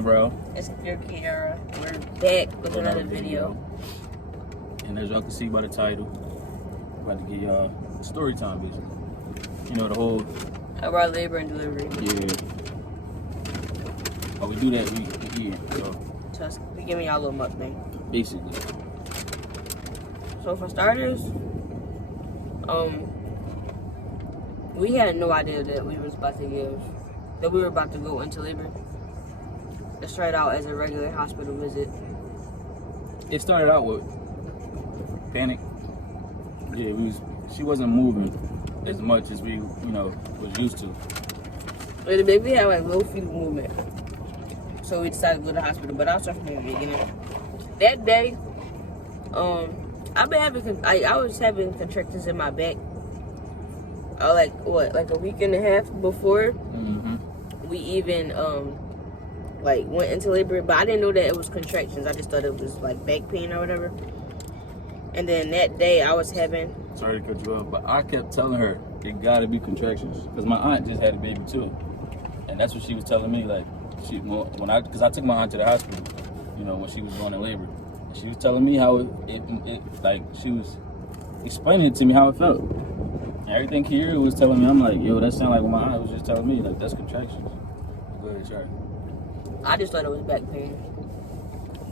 boy Bro. It's your Kiara. We're back with another video. And as y'all can see by the title, I'm about to give y'all story time, basically. You know, the whole... About labor and delivery. Yeah. But we do that, we here, so... Just we giving y'all a little mukbang. Basically. So for starters, we had no idea that we were about to go into labor. It started out as a regular hospital visit. It started out with panic. Yeah, she wasn't moving as much as we, was used to. But the baby had like low fetal movement. So we decided to go to the hospital, but I was from the beginning. That day, I was having contractions in my back. Like a week and a half before we even went into labor, but I didn't know that it was contractions. I just thought it was like back pain or whatever. And then that day I was having... Sorry to cut you off, but I kept telling her it gotta be contractions because my aunt just had a baby too, and that's what she was telling me. Like because I took my aunt to the hospital, when she was going in labor, and she was telling me how she was explaining it to me how it felt. And everything Kiara was telling me, I'm like, yo, that sounded like what my aunt was just telling me. Like, that's contractions. Go ahead, try. I just thought it was back pain,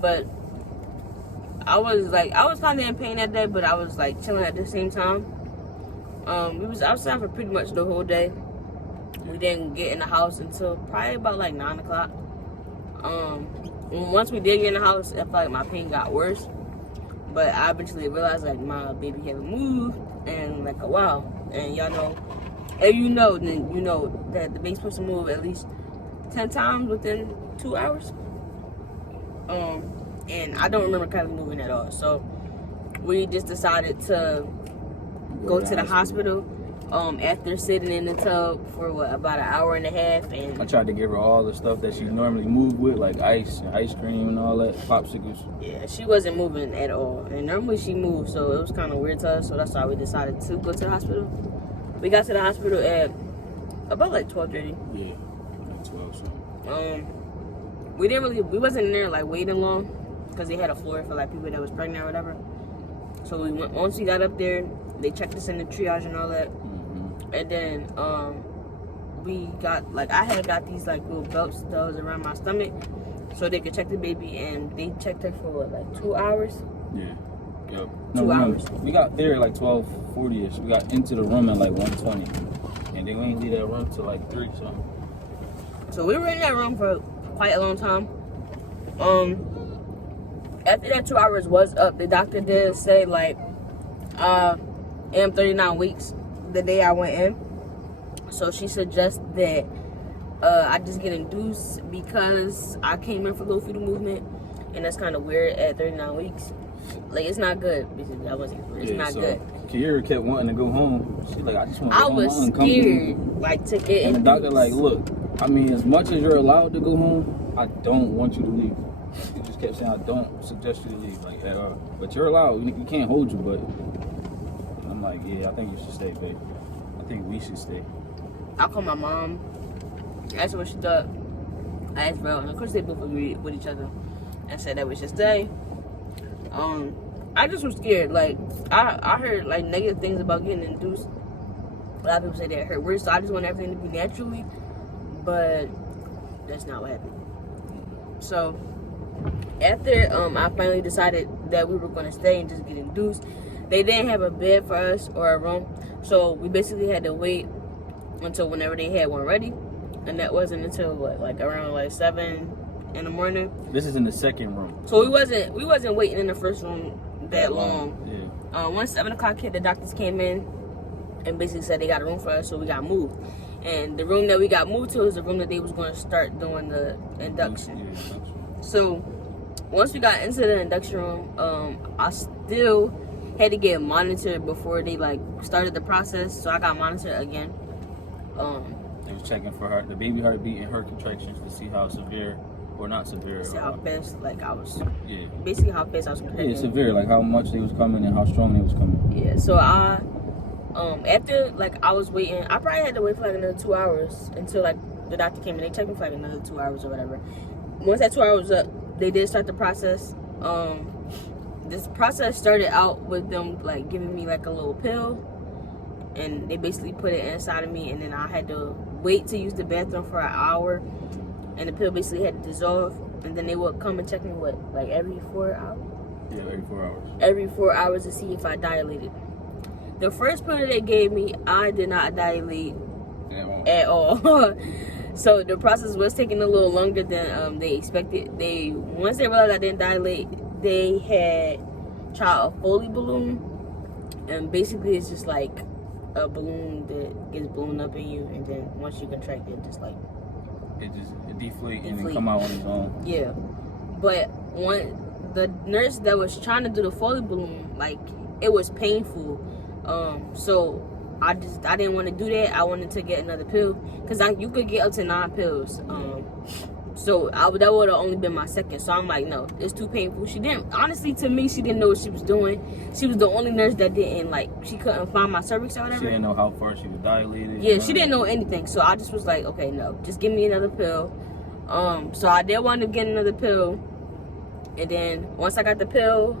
but I was kind of in pain that day, but I was like chilling at the same time. We was outside for pretty much the whole day. We didn't get in the house until probably about like 9 o'clock. Once we did get in the house, I felt like my pain got worse. But I eventually realized like my baby hadn't moved in like a while. And y'all know, if you know, then you know that the baby's supposed to move at least 10 times within 2 hours. And I don't remember Kylie moving at all. So we just decided to go to the hospital after sitting in the tub for about an hour and a half. And I tried to give her all the stuff that she normally moved with, like ice and ice cream and all that, popsicles. Yeah, she wasn't moving at all. And normally she moved, so it was kind of weird to us. So that's why we decided to go to the hospital. We got to the hospital at about like 12:30. Yeah, like 12 something. We wasn't in there like waiting long because they had a floor for like people that was pregnant or whatever. So once we got up there, they checked us in the triage and all that. And then we got I had got these like little belts that was around my stomach so they could check the baby, and they checked her for what, like 2 hours? Yeah. Yep. 2 hours. We got there at like 12:40ish. We got into the room at like 1:20. And they ain't leave that room till like 3 something. So we were in that room for quite a long time. After that 2 hours was up, the doctor did say I am 39 weeks the day I went in. So she suggests that I just get induced because I came in for low fetal movement, and that's kind of weird at 39 weeks. Like, it's not good. I wasn't weird. It's not good. Kiara kept wanting to go home. She's like, I just want to go home. I was scared, to get in. And the doctor look, as much as you're allowed to go home, I don't want you to leave. She just kept saying, I don't suggest you to leave, at all. But you're allowed. We can't hold you, but I'm like, yeah, I think you should stay, babe. I think we should stay. I called my mom, asked her what she thought. I asked Vel, and of course they both agreed with each other and said that we should stay. I just was scared. I heard negative things about getting induced. A lot of people say that it hurt worse, so I just want everything to be naturally, but that's not what happened. So after I finally decided that we were going to stay and just get induced, they didn't have a bed for us or a room, so we basically had to wait until whenever they had one ready, and that wasn't until around 7 in the morning. This is in the second room, so we wasn't waiting in the first room that long. Yeah. Once 7 o'clock hit, the doctors came in and basically said they got a room for us, so we got moved. And the room that we got moved to is the room that they was going to start doing the induction. Yeah. So once we got into the induction room, I still had to get monitored before they started the process. So I got monitored again. They was checking for the baby heartbeat and her contractions to see how severe or not severe. See how fast I was. Yeah. Basically how fast I was contracting. Yeah, severe, how much they was coming and how strong they was coming. Yeah. So after I was waiting, I probably had to wait for another 2 hours until the doctor came in. They checked me for another 2 hours or whatever. once that 2 hours was up, they did start the process. This process started out with them like giving me like a little pill, and they basically put it inside of me, and then I had to wait to use the bathroom for an hour, and the pill basically had to dissolve, and then they would come and check me like every 4 hours. Yeah, every 4 hours. Every 4 hours to see if I dilated. The first pill that they gave me, I did not dilate at all. So the process was taking a little longer than they expected. Once they realized I didn't dilate, they had tried a Foley balloon, and basically it's just like a balloon that gets blown up in you, and then once you contract it, just like it deflate and then come out on its own. Yeah, but the nurse that was trying to do the Foley balloon, like, it was painful. So I didn't want to do that. I wanted to get another pill, because you could get up to 9 pills. So that would have only been my second. So I'm like, no, it's too painful. Honestly, to me, she didn't know what she was doing. She was the only nurse that didn't, like, she couldn't find my cervix or whatever. She didn't know how far she was dilated. Yeah, she didn't know anything. So I just was like, okay, no, just give me another pill. So I did want to get another pill. And then once I got the pill,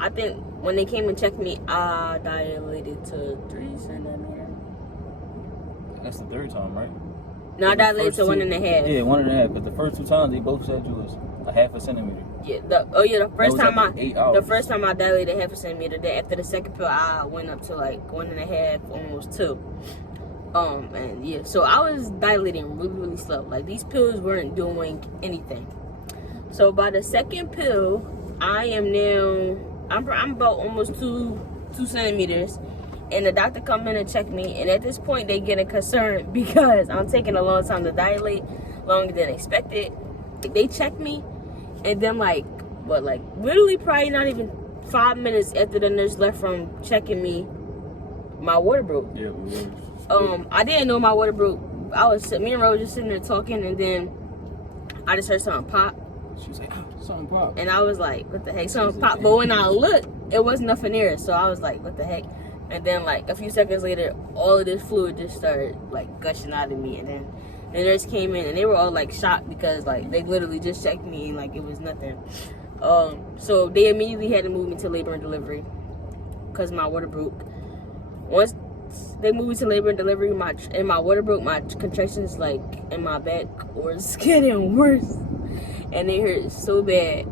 I think when they came and checked me, I dilated to 3 centimeters. That's the third time, right? No, I dilated to 1.5. Yeah, 1.5. But the first 2 times they both said you was a 0.5 centimeter. Yeah. The first time like 8 hours. the first time I dilated 0.5 centimeter. Then after the second pill, I went up to like 1.5, almost 2. And yeah, so I was dilating really, really slow. Like, these pills weren't doing anything. So by the second pill, I am now, I'm about almost 2 centimeters, and the doctor come in and check me, and at this point they getting concerned because I'm taking a long time to dilate, longer than expected. They check me, and then literally probably not even 5 minutes after the nurse left from checking me, my water broke. Yeah. I didn't know my water broke. Me and Rose just sitting there talking, and then I just heard something pop. She was like, something popped. And I was like, what the heck? Something popped. But when I looked, it was nothing there. So I was like, what the heck? And then like a few seconds later, all of this fluid just started like gushing out of me. And then the nurse came in, and they were all like shocked because like they literally just checked me and like it was nothing. So they immediately had to move me to labor and delivery because my water broke. Once they moved me to labor and delivery, my water broke, my contractions like in my back was getting worse. And they hurt so bad.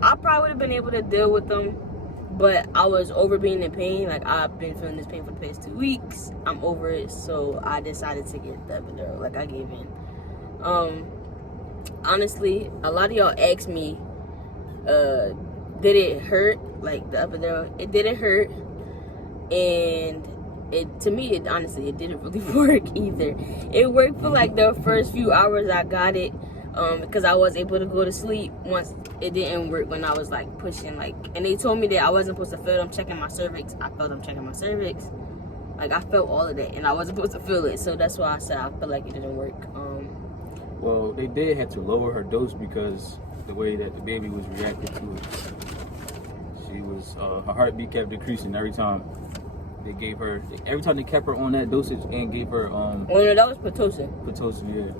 I probably would have been able to deal with them, but I was over being in pain. Like, I've been feeling this pain for the past 2 weeks. I'm over it, so I decided to get the epidural. Like, I gave in. Honestly, a lot of y'all asked me, did it hurt? Like, the epidural, it didn't hurt, and to me, it didn't really work either. It worked for like the first few hours I got it. Because I was able to go to sleep. Once it didn't work when I was like pushing, like, and they told me that I wasn't supposed to feel them checking my cervix. I felt them checking my cervix. Like, I felt all of that, and I wasn't supposed to feel it. So that's why I said I feel like it didn't work. Well, they did have to lower her dose because the way that the baby was reacting to it. She was her heartbeat kept decreasing every time they gave her. Every time they kept her on that dosage and gave her Well, no, that was Pitocin. Pitocin, yeah.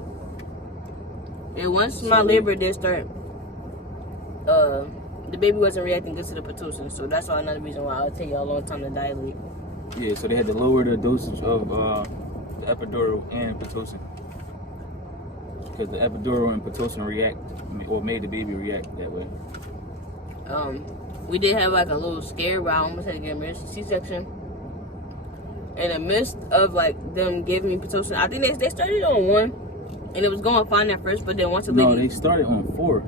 And once my labor did start, the baby wasn't reacting good to the Pitocin, so that's why another reason why it'll take you a long time to dilate. Yeah, so they had to lower the dosage of the epidural and Pitocin because the epidural and Pitocin made the baby react that way. We did have like a little scare where I almost had to get an emergency C-section. In the midst of like them giving me Pitocin, I think they started on 1. And it was going fine at first, but then once the lady... No, they started on 4.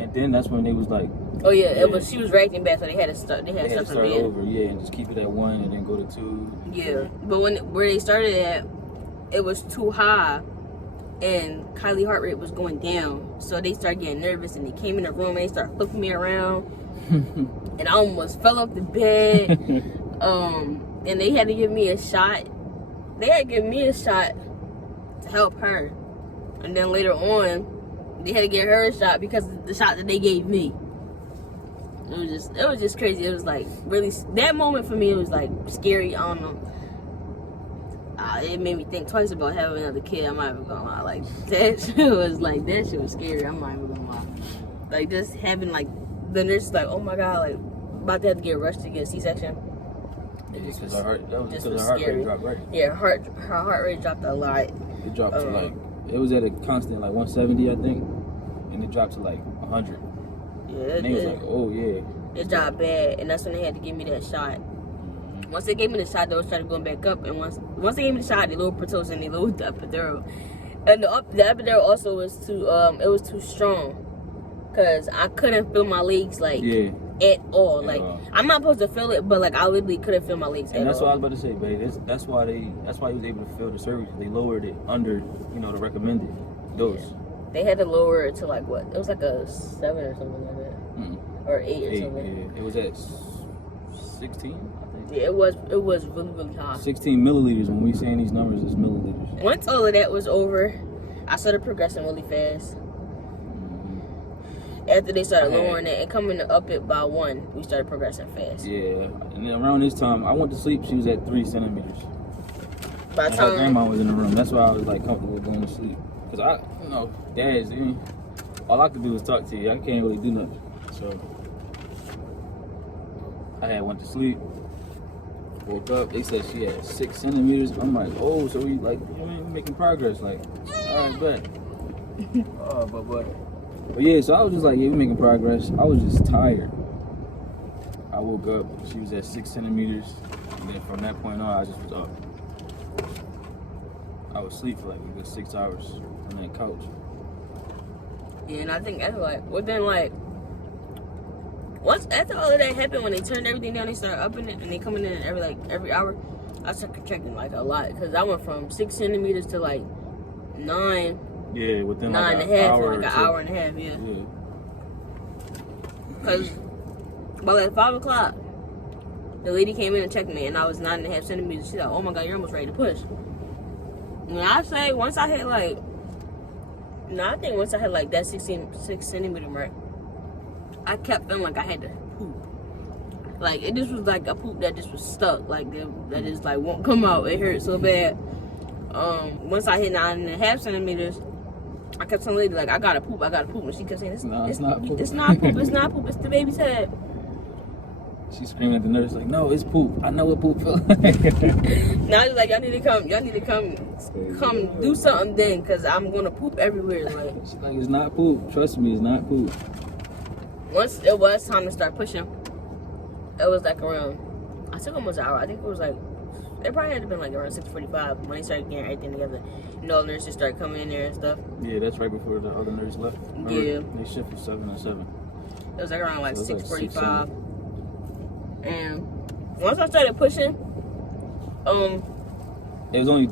And then that's when they was like... Oh, yeah, she was reacting back, so they had to start. They had to start over, yeah, and just keep it at 1 and then go to 2. Yeah, but where they started at, it was too high, and Kylie's heart rate was going down. So they started getting nervous, and they came in the room, and they started flipping me around. And I almost fell off the bed. And they had to give me a shot. They had to give me a shot to help her. And then later on, they had to give her a shot because of the shot that they gave me. It was just crazy. It was like really, that moment for me, it was like scary. I don't know. it made me think twice about having another kid. I'm not even gonna lie. Like, that shit was scary. I'm not even gonna lie. Like, just having, like, the nurse is like, oh my God, like, about to have to get rushed to get a C-section. Because her heart, that was This because was her heart scary. rate dropped, right? Yeah, her heart rate dropped a lot. It dropped to like, it was at a constant like 170, I think, and it dropped to like 100. Yeah, And they was like, oh yeah. it dropped bad, and that's when they had to give me that shot. Once they gave me the shot, they started going back up, and once they gave me the shot, they lowered Pitocin, they lowered the epidural, and the epidural also was too strong, cause I couldn't feel my legs like at all. Like I'm not supposed to feel it, but like I literally couldn't feel my legs. And that's all. what I was about to say, babe. That's why he was able to feel the cervix. They lowered it under, the recommended dose. Yeah. They had to lower it to like what? It was like a 7 or something like that, or 8 or something. Yeah, it was at 16, I think. Yeah, it was really, really high. 16 milliliters. When we saying these numbers, it's milliliters. Once all of that was over, I started progressing really fast. After they started lowering it and coming up it by 1, we started progressing fast. Yeah, and then around this time, I went to sleep. She was at 3 centimeters. By the time her grandma was in the room. That's why I was like comfortable going to sleep. Cause dads, all I could do was talk to you. I can't really do nothing. So I went to sleep. Woke up. They said she had 6 centimeters. I'm like, oh, so we like, making progress. Like, all right, bet. But yeah, so I was just like, yeah, we making progress. I was just tired. I woke up. She was at 6 centimeters. And then from that point on, I just was up. I would sleep for like a good 6 hours on that couch. Yeah, and I think after once after all of that happened, when they turned everything down, they started upping it and they coming in every hour. I started contracting like a lot because I went from 6 centimeters to like 9. Yeah, within 9 and a half, like an hour and a half. Yeah. Because by like 5 o'clock, the lady came in and checked me, and I was 9.5 centimeters. She's like, "Oh my God, you're almost ready to push." When I say once I hit like, I think once I hit like that 6 centimeter mark, I kept feeling like I had to poop. Like it just was like a poop that just was stuck, like that just like won't come out. It hurt so bad. Once I hit 9.5 centimeters, I kept telling the lady like, I gotta poop. And she kept saying, it's not poop. It's not poop. It's the baby's head. She screaming at the nurse like, no, it's poop. I know what poop feels like. Now she's like, y'all need to come do something then, cause I'm gonna poop everywhere. Like she's like, it's not poop. Trust me, it's not poop. Once it was time to start pushing, it was like around, I took almost an hour. I think it was like, it probably had to been like around 6:45 when they started getting everything together. The nurses started coming in there and stuff. Yeah, that's right before the other nurse left. Yeah. They shifted 7 and 7. It was like around like So 6:45. And once I started pushing, it was only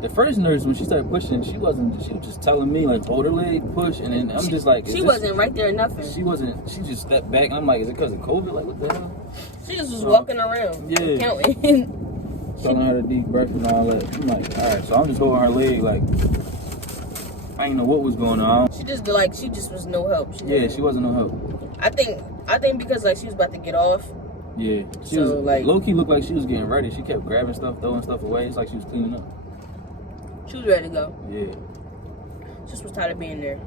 the first nurse when she started pushing. She was just telling me like, hold her leg, push, and then I'm just like, she wasn't right there or nothing. She just stepped back. And I'm like, is it because of COVID? Like, what the hell? She just was walking around, counting. Telling her to deep breath and all that. I'm like, all right, so I'm just holding her leg like I didn't know what was going on. She just was no help. She wasn't no help. I think because like she was about to get off. Yeah, she was like low key looked like she was getting ready. She kept grabbing stuff, throwing stuff away. It's like she was cleaning up. She was ready to go. Yeah. Just was tired of being there.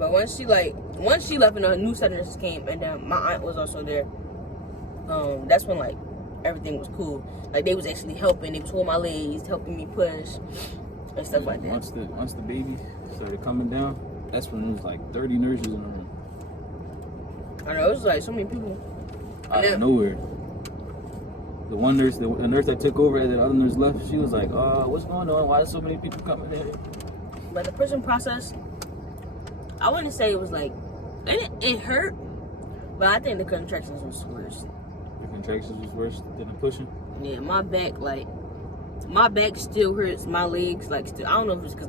But once she left and a new set of nurses came, and then my aunt was also there. That's when like everything was cool. Like they was actually helping. They was holding my legs, helping me push and stuff like that. Once the baby started coming down, that's when it was like 30 nurses in the room. I know, it was like so many people. Out of nowhere. The one nurse, the nurse that took over and the other nurse left, she was like, what's going on? Why are so many people coming in? But the pushing process, I wouldn't say it was like, it hurt, but I think the contractions was worse. The contractions was worse than the pushing? Yeah, my back still hurts. My legs, like, still, I don't know if it's because,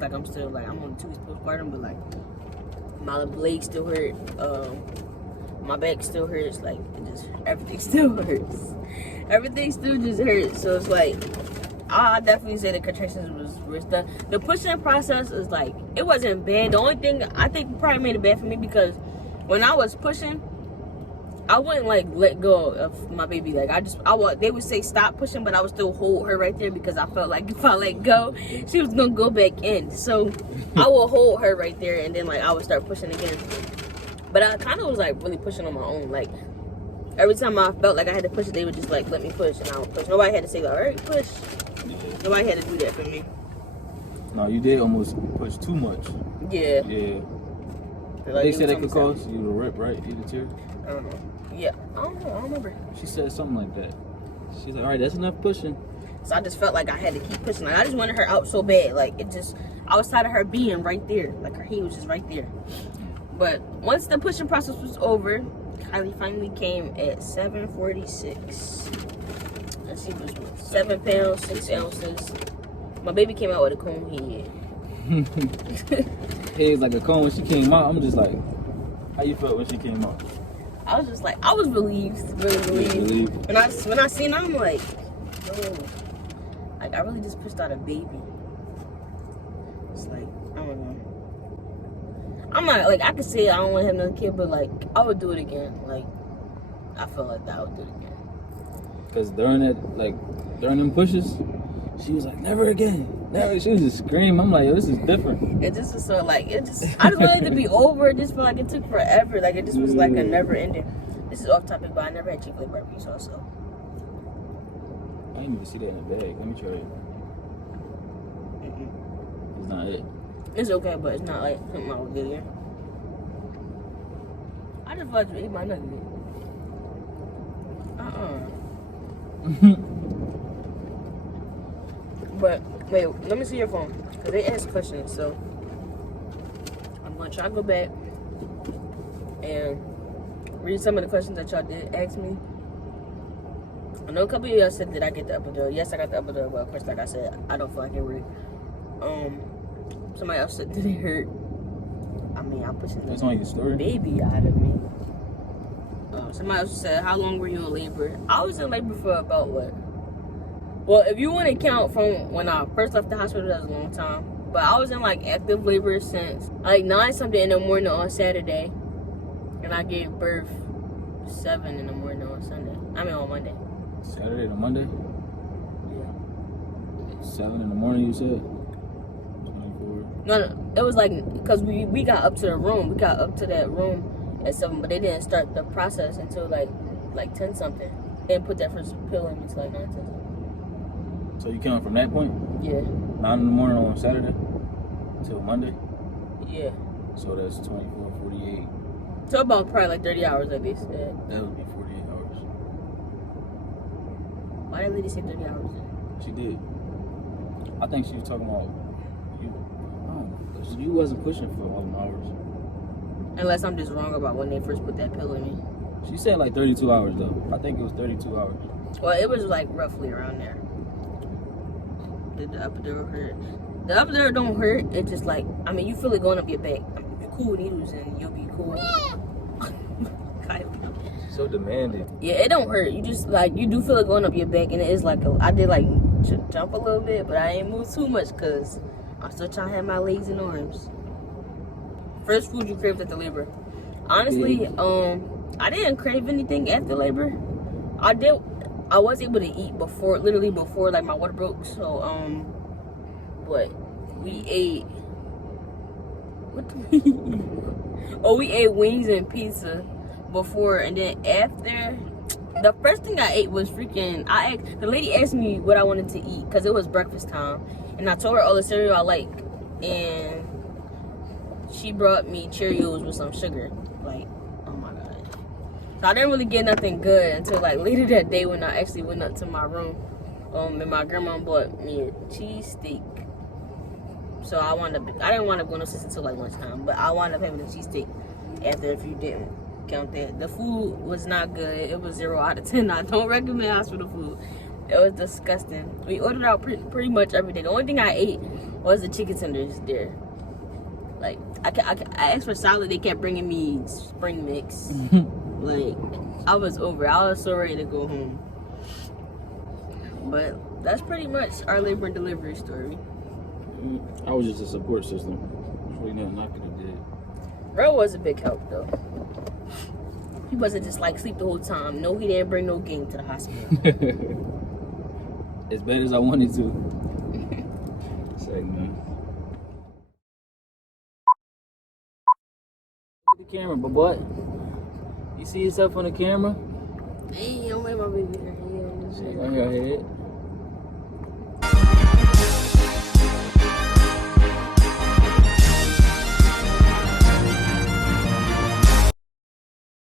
like, I'm on 2 weeks postpartum, but, like, my legs still hurt. My back still hurts. Like, everything still hurts. Everything still just hurts. So it's like, I definitely say the contractions was worse. The pushing process is like, it wasn't bad. The only thing I think probably made it bad for me because when I was pushing, I wouldn't like let go of my baby. Like they would say stop pushing, but I would still hold her right there because I felt like if I let go, she was gonna go back in. So I would hold her right there, and then like I would start pushing again. But I kind of was like really pushing on my own. Like every time I felt like I had to push it, they would just like let me push, and I would push. Nobody had to say like, all right, push. Nobody had to do that for me. No, you did almost push too much. Yeah. Yeah. Like, They said it could cause you to rip, right? Either tear. I don't know. Yeah, I don't know. I don't remember. She said something like that. She's like, all right, that's enough pushing. So I just felt like I had to keep pushing. Like I just wanted her out so bad. Like it just, I was tired of her being right there. Like her head was just right there. But once the pushing process was over, Kylie finally came at 7:46. And she was what, 7 pounds, 6 ounces. My baby came out with a cone head. Head's like a cone. When she came out, I'm just like, how you felt when she came out? I was just like, I was relieved, really relieved. When I seen her, I'm like, yo, like I really just pushed out a baby. It's like, I don't know. I'm not like I could say I don't want to have another kid, but like I would do it again. Like I feel like that I would do it again. Cause during them pushes, she was like, never again. Never. She was just screaming. I'm like, yo, this is different. It just was so like I just wanted it to be over. It just felt like it took forever. Like it just was like a never ending. This is off topic, but I never had Chick-fil-A burpees also. I didn't even see that in the bag. Let me try it. It's not it. It's okay, but it's not like something I would get here. I just like to eat my nugget. But wait, let me see your phone. Cause they asked questions, so I'm gonna try to go back and read some of the questions that y'all did ask me. I know a couple of y'all said that I get the epidural. Yes, I got the epidural, but of course, like I said, I don't feel like it really. Somebody else said that it hurt. I mean, I'm pushing That's on your story. Baby out of me. Somebody else said, how long were you in labor? I was in labor for about what? Well, if you want to count from when I first left the hospital, that was a long time. But I was in like active labor since like 9 something in the morning on Saturday. And I gave birth 7 in the morning on Sunday. I mean on Monday. Saturday to Monday? Yeah. 7 in the morning, you said? 24. No, it was like, because we got up to the room. We got up to that room at 7, but they didn't start the process until like 10 something. They didn't put that first pill in until like 9 10 something. So you count from that point? Yeah. 9 in the morning on Saturday till Monday? Yeah. So that's 24, 48. So about probably like 30 hours like they said. That would be 48 hours. Why did lady say 30 hours? She did. I think she was talking about you. Oh, you wasn't pushing for all them hours. Unless I'm just wrong about when they first put that pill in me. She said like 32 hours though. I think it was 32 hours. Well, it was like roughly around there. Did the epidural hurt? The epidural don't hurt. It's just like, I mean, you feel it going up your back. I mean, you're cool with needles and you'll be cool. So demanding. Yeah, it don't hurt. You just like, you do feel it going up your back, and it is like, I did like jump a little bit, but I ain't move too much because I'm still trying to have my legs and arms. First food you craved at the labor? Honestly, I didn't crave anything after labor. I was able to eat literally before like my water broke. So but we ate. What did we eat? Oh, we ate wings and pizza before, and then after. The first thing I ate was the lady asked me what I wanted to eat because it was breakfast time, and I told her all the cereal I like, and she brought me Cheerios with some sugar. Like, oh my god! So I didn't really get nothing good until like later that day when I actually went up to my room, and my grandma bought me a cheesesteak. So I didn't wind up going upstairs until like lunchtime, but I wound up having a cheesesteak after if you didn't count that. The food was not good. It was 0 out of 10. I don't recommend hospital food. It was disgusting. We ordered out pretty much every day. The only thing I ate was the chicken tenders there. Like I asked for salad. They kept bringing me spring mix. Like I was over. I was so ready to go home. But that's pretty much our labor and delivery story. I was just a support system. Really nothing I could have did. Bro was a big help though. He wasn't just like sleep the whole time. No, he didn't bring no game to the hospital. As bad as I wanted to. Say, man. The camera, but what? You see yourself on the camera? Hey, don't worry about baby. Shake on your head.